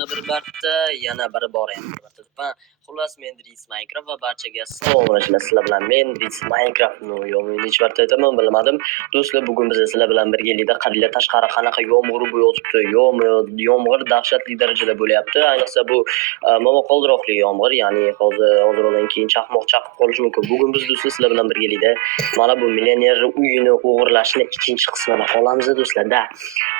yana bir marta, yana bir bor yana bir marta deb. Xullas, men Dris Minecraft va barchaga salomlashlar sizlar bilan. Men Dris Minecraftni yo'lini necha marta aytaman bilmadim. Do'stlar, bugun biz sizlar bilan birgalikda qaranglar tashqari qanaqa yomg'ir bo'yotibdi. Yomg'ir dahshatli darajada bo'lyapti. Ayniqsa bu momaqaldiroqli yomg'ir, ya'ni hozirdan keyin chaqmoq chaqib qolishi mumkin. Bugun biz do'stlar sizlar bilan birgalikda mana bu millioner uyini o'g'irlashni ikkinchi qismini olamiz do'stlar-da.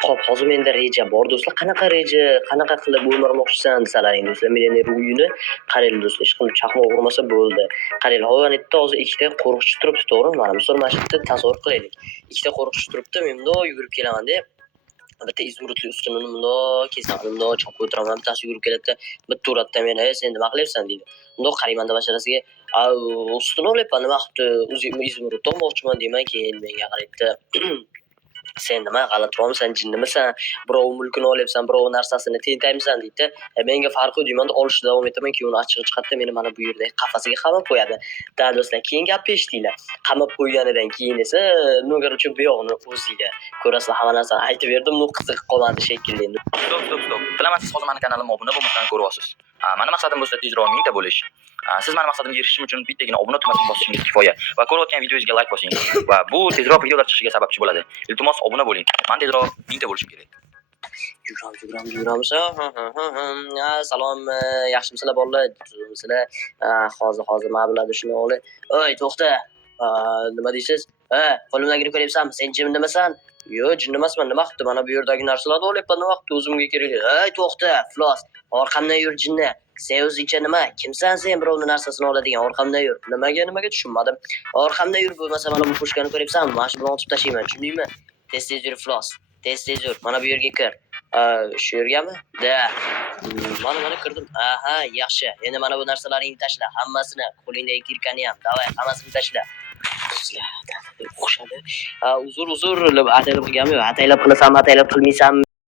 Xo'p, hozir menda reja bor do'stlar. Qanaqa reja, qanaqa qilib o'ldirmoqchisan desalaring do'stlar, millioner uyini qaranglar do'stlar, hech qilib chaqmoq urmasa bo'ldi. Qaranglar, hayvonotda hozir ikkita qo'riqchi turibdi, to'g'rimi? Mana misol mana shu yerda tasavvur qilaylik. Ikkita qo'riqchi turibdi, men bundoq yugurib kelaman deb bitta izurutli ustini bundoq kesaman, bundoq chopib o'tiraman, bittasi yugurib keladi, bitta uratda meni, sen nima qilyapsan deydi. Bundoq qarayman-da basharasiga, ustini olyapman, nima qilibdi, izurutni olmoqchiman deyman, keyin menga qaraydi. Sen nima g'alatiroqmisan, jinnimisan? Birov mulkini olyapsan, birov narsasini tentaymisan deydi. Menga farqi deyman, olishda davom etaman, keyin uni achchig'i chiqadi, meni mana bu yerda qafasiga qamab qo'yadi. Da do'stlar, keyin gapni eshitinglar. Qamab qo'yganidan keyin esa no'gar uchun bu yo'qni o'zingda. Ko'rasizlar, hamma narsani aytib berdim, qiziqib qolmadi shekilli. Stop. Bilaman, siz hozir meni kanalimga obuna bo'lmasdan ko'ryapsiz. Meni maqsadim bo'lsa tezroq 1000 ta bo'lish. Siz meni maqsadimga erishishim uchun bittagina obuna tugmasini bosishingiz kifoya va ko'rayotgan videoyingizga like bosing va bu tezroq videolar chiqishiga sababchi bo'ladi. Iltimos obuna bo'ling. Men tezroq 1000 ta bo'lishim kerak. Yuramiz. Salom, yaxshimisizlar bolalar? Sizlar hozir mana bularni shuni olib. Oy, to'xta. Nima deysiz? Qo'limdagini ko'ryapsanmi? Sen jinnimisan? Yo'q, jinn emasman. Nima qilibdi? Mana bu yerdagi narsalarni olyapman, nima qilibdi? O'zimga kerak. Ey, to'xta, Flos. Orqamdan yur, jinni. Sen o'zingcha nima? Kimsan sen birovning narsasini oladigan? Orqamdan yur. Nimaga tushunmadim. Orqamdan yur, bo'lmasa mana bu pushkani ko'ryapsanmi? Mana shu bilan otib tashlayman, tushundingmi? Tez yur, Flos. Tez yur. Mana bu yerga kir. Shu yergami? Da. Mana kirdim. Aha, yaxshi. Endi mana bu narsalaringni tashla, hammasini, qo'lingdagi kirkani ham. Davay, hammasini tashla. O'xshadi. Uzr, ataylab qilganmi? Ataylab qilasanmi, ataylab qilmaysanmi?